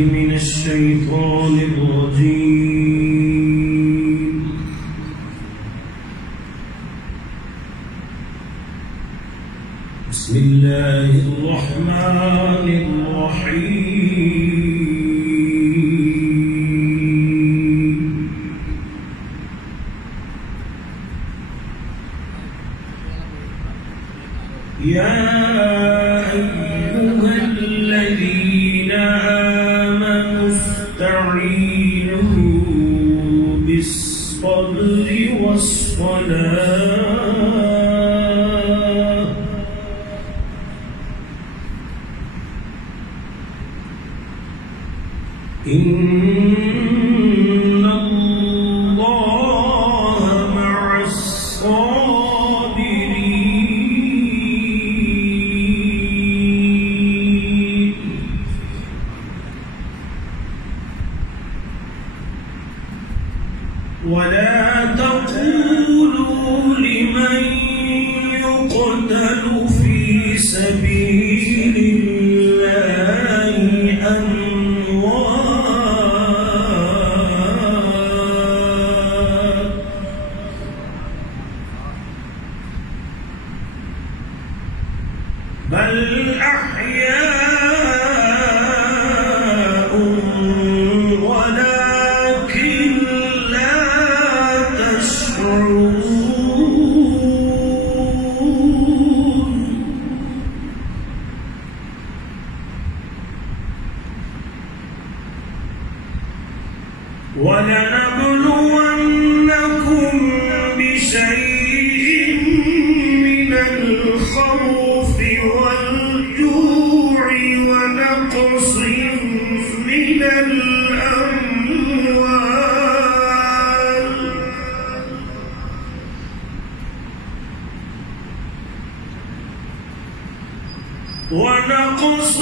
من الشيطان الرجيم. بسم الله الرحمن الرحيم. يا أيها الذين آمنوا استعينوا بالصبر والصلاة إن الله مع الصابرين. ولا تقولوا لمن يقتل في سبيل الله أموات، بل أحياء ولكن لا تشعرون. ولنبلونكم بشيء من الخوف والجوع ونقص من الأموال والأنفس